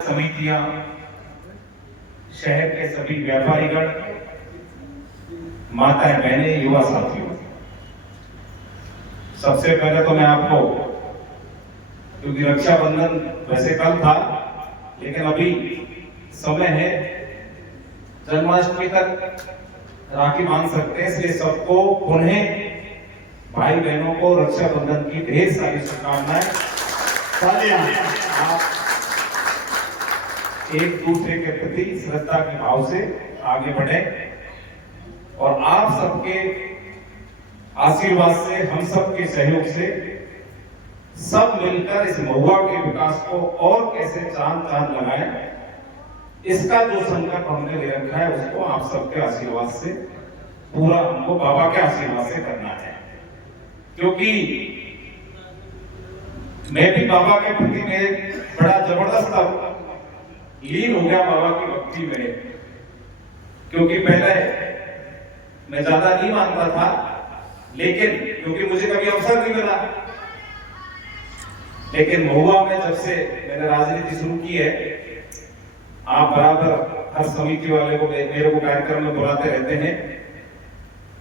समितियां, शहर के सभी व्यापारीगण, माताएं, बहनें, युवा साथियों, सबसे पहले तो मैं आपको, क्योंकि रक्षाबंधन वैसे कल था लेकिन अभी समय है, जन्माष्टमी तक राखी बांध सकते हैं, इसलिए सबको पुनः भाई बहनों को रक्षाबंधन की ढेर सारी शुभकामनाएं। आप एक दूसरे के प्रति श्रद्धा के भाव से आगे बढ़े और आप सबके आशीर्वाद से, हम सबके सहयोग से सब मिलकर इस महुआ के विकास को और कैसे चांद लगाएं, इसका जो संकल्प हमने ले रखा है उसको आप सबके आशीर्वाद से पूरा हमको बाबा के आशीर्वाद से करना है। क्योंकि मैं भी बाबा के प्रति में बड़ा जबरदस्त लीन हो गया बाबा की भक्ति में, क्योंकि पहले मैं ज्यादा नहीं मानता था, लेकिन क्योंकि मुझे कभी अवसर नहीं मिला, लेकिन महुआ में जब से मैंने राजनीति शुरू की है, आप बराबर हर समिति वाले को मेरे को कार्यक्रम में बुलाते रहते हैं,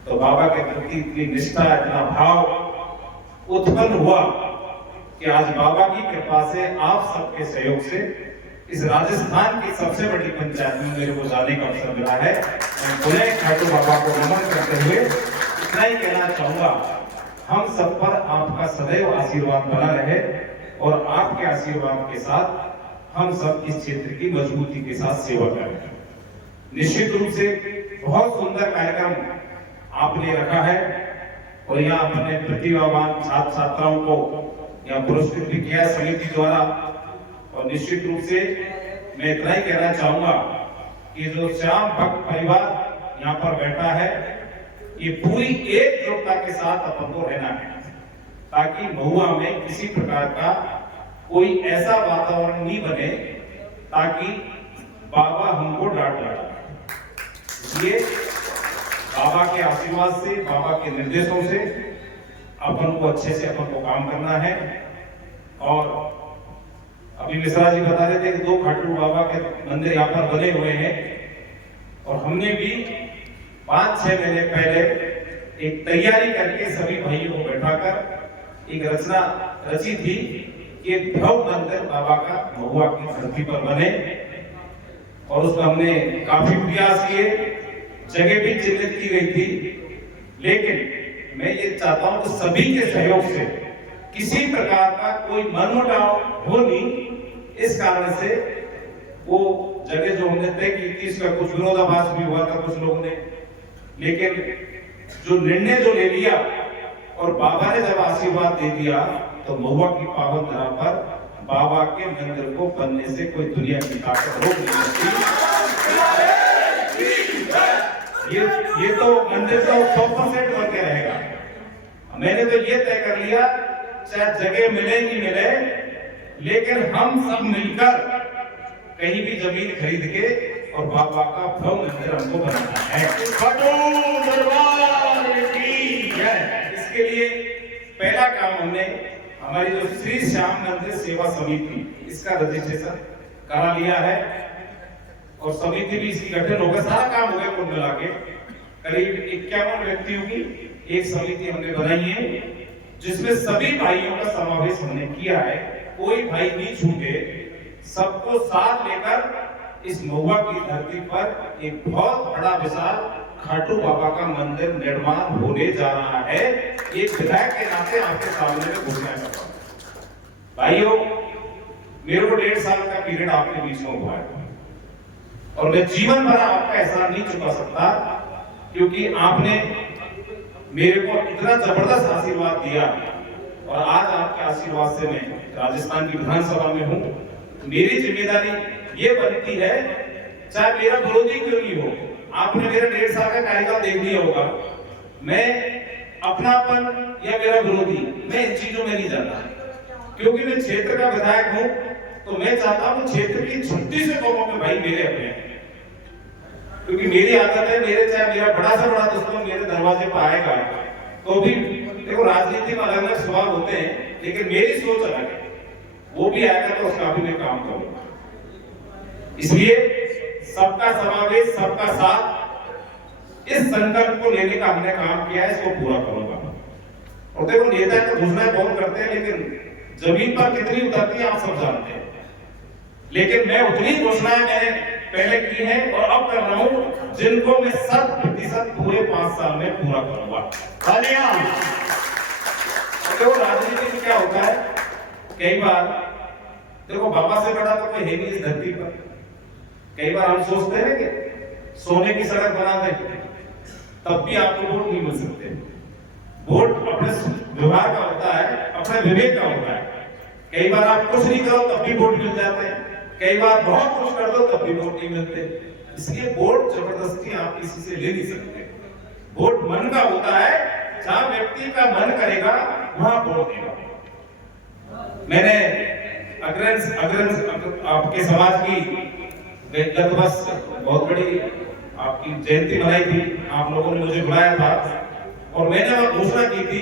तो बाबा के प्रति इतनी निष्ठा, इतना भाव उत्पन्न हुआ कि आज बाबा की कृपा से, आप सबके सहयोग से इस राजस्थान की सबसे बड़ी पंचायत में मेरे को जाने का अवसर मिला है। मैं पुनः खाटू बाबा को नमन करते हुए इतना ही कहना चाहूंगा, हम सब पर आपका सदैव आशीर्वाद बना रहे और आपके आशीर्वाद के साथ हम सब इस क्षेत्र की मजबूती के साथ सेवा करें। निश्चित रूप से बहुत सुंदर कार्यक्रम आपने रखा है और यहाँ अपने प्रतिभावान छात्र छात्राओं को यहाँ पुरस्कृत भी किया समिति द्वारा। और निश्चित रूप से मैं इतना ही कहना चाहूंगा कि जो श्याम भक्त परिवार यहाँ पर बैठा है, ये पूरी एकजुटता के साथ अपन को रहना है, ताकि महुआ में किसी प्रकार का कोई ऐसा वातावरण नहीं बने ताकि बाबा हमको डांट डाले। ये बाबा के आशीर्वाद से, बाबा के निर्देशों से अपन को अच्छे से अपन को काम करना है। और अभी मिश्रा जी बता रहे थे कि 2 खाटू बाबा के मंदिर यहाँ पर बने हुए हैं और हमने भी 5-6 महीने पहले एक तैयारी करके सभी भाइयों को बैठाकर एक रचना रची थी कि भव्य मंदिर बाबा का महुआ की धरती पर बने, और उसमें हमने काफी प्रयास किए, जगह भी चिन्हित की गई थी। लेकिन मैं ये चाहता हूं कि सभी के सहयोग से किसी प्रकार का कोई मनमुटाव हो नहीं, इस कारण से वो जगह जो हमने तय की थी इसका कुछ विरोधाभास भी हुआ था कुछ लोगों ने, लेकिन जो निर्णय जो ले लिया और बाबा ने जब आशीर्वाद दे दिया, तो महुआ की पावन धरा पर बाबा के मंदिर को बनने से कोई दुनिया की ताकत रोक नहीं सकती। ये तो मंदिर तो 100% बन के रहेगा। मैंने तो ये तय कर लिया, चाहे जगह मिले नहीं मिले, लेकिन हम सब मिलकर कहीं भी जमीन खरीद के और बाबा का भव्य मंदिर हमको बनाना है। इसके लिए पहला काम हमने हमारी जो श्री श्याम मंदिर सेवा समिति, इसका रजिस्ट्रेशन करा लिया है और समिति भी इसकी गठन होगा, सारा काम हो गया कुल मिला के। करीब 51 व्यक्तियों की एक समिति हमने बनाई है, जिसमें सभी भाइयों का समावेश हमने किया है, कोई भाई नहीं छूटे, सबको साथ लेकर इस महुआ की धरती पर एक बहुत बड़ा विशाल खाटू बाबा का मंदिर निर्माण होने जा रहा है। एक विधायक के नाते आपके सामने में घोषणा करता हूं। भाइयों, मेरे को 1.5 साल का पीरियड आपके बीच में हुआ है और मैं जीवन भर आपका एहसान नहीं चुका सकता, क्योंकि आपने मेरे को इतना जबरदस्त आशीर्वाद दिया और आज आपके आशीर्वाद से मैं राजस्थान की विधानसभा में हूं। मेरी जिम्मेदारी ये बनती है, चाहे मेरा विरोधी क्यों नहीं हो, आपने मेरा 1.5 साल का कार्यकाल देख लिया होगा, मैं अपनापन या मेरा विरोधी, मैं इन चीजों में नहीं जाता, क्योंकि मैं क्षेत्र का विधायक हूं, तो मैं चाहता हूं क्षेत्र की 36 कौमों में भाई मेरे अपने हैं। क्योंकि मेरी आदत है, मेरे चाहे मेरा बड़ा से बड़ा दुश्मन मेरे दरवाजे पर आएगा तो भी, देखो राजनीति में अलग अलग स्वभाव होते हैं, लेकिन मेरी सोच अलग है, वो भी आएगा तो उसका भी मैं काम करूंगा। इसलिए सबका समावेश, सबका साथ, इस संकल्प को लेने का हमने काम किया है, इसको पूरा करूंगा। और देखो, नेता तो घोषणाएं बहुत करते हैं, लेकिन जमीन पर कितनी उतरती है आप सब जानते हैं। लेकिन मैं उतनी घोषणाएं मैंने पहले की है और अब कर रहा हूं जिनको मैं 100% पूरे 5 साल में पूरा करूंगा। देखो, राजनीति में क्या होता है, कई बार देखो बाबा से बड़ा तो कोई है नहीं इस धरती पर। कई बार हम सोचते हैं कि सोने की सड़क बना दें, तब भी आपको वोट नहीं मिल सकते। वोट अपने व्यवहार का होता है, अपने विवेक का होता है। कई बार आप कुछ नहीं करो तब भी वोट मिल जाते हैं, कई बार बहुत कुछ कर दो तब भी वोट नहीं मिलते। इसलिए वोट जबरदस्ती आप किसी से ले नहीं सकते। वोट मन का होता है, जहां व्यक्ति का मन करेगा वहां वोट देगा। मैंने अग्रज आपके समाज की गत वर्ष बहुत बड़ी आपकी जयंती मनाई थी, आप लोगों ने मुझे बुलाया था और मैंने वह घोषणा की थी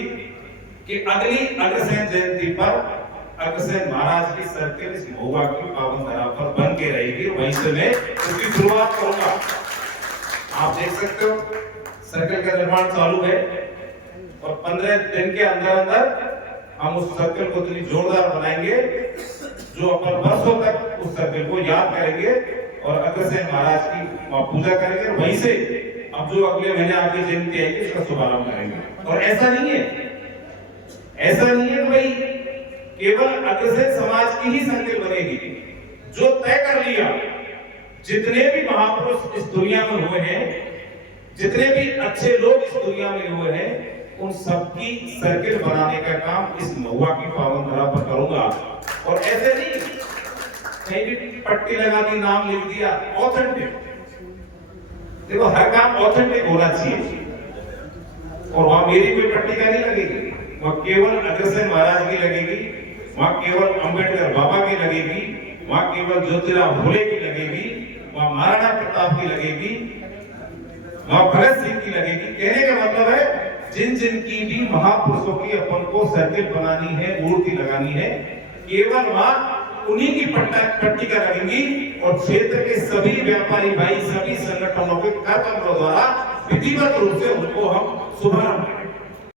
कि अगली अग्रसेन जयंती पर अग्रसेन महाराज की सर्किल इस महुआ की पावन धरा पर बन के रहेगी। वहीं से मैं उसकी शुरुआत करूंगा। आप देख सकते हो सर्किल का निर्माण चालू है और 15 दिन के अंदर अंदर हम उस सर्किल को इतनी जोरदार बनाएंगे जो अपन वर्षों तक उस सर्किल को याद करेंगे और अग्रसेन महाराज की पूजा करेंगे। वहीं से अब जो अगले महीने आपकी जयंती आएगी उसका शुभारंभ करेंगे। और ऐसा नहीं है कि भाई केवल अग्रसेन समाज की ही सर्किल बनेगी। जो तय कर लिया, जितने भी महापुरुष इस दुनिया में हुए हैं, जितने भी अच्छे लोग इस दुनिया में हुए हैं, उन सबकी सर्किल बनाने का काम इस महुआ की पावन धरा पर करूंगा। और ऐसे नहीं कहीं भी पट्टी लगा दी, नाम लिख दिया, ऑथेंटिक। देखो, हर काम ऑथेंटिक होना चाहिए और वहां मेरी कोई पट्टी का नहीं लगेगी, वहां केवल अग्रसेन महाराज की लगेगी, वहां केवल अंबेडकर बाबा की लगेगी, वहां केवल ज्योतिराव फुले की लगेगी, वहां महाराणा प्रताप की लगेगी, वहां भगत सिंह की लगेगी। कहने का मतलब है जिन जिन की भी महापुरुषों की अपन को सर्किल बनानी है, मूर्ति लगानी है, केवल वहां उन्हीं की पट्टी का लगेगी। और क्षेत्र के सभी व्यापारी भाई, सभी संगठनों के कर्मचारियों द्वारा विधिवत रूप से उनको हम शुभारंभ करेंगे।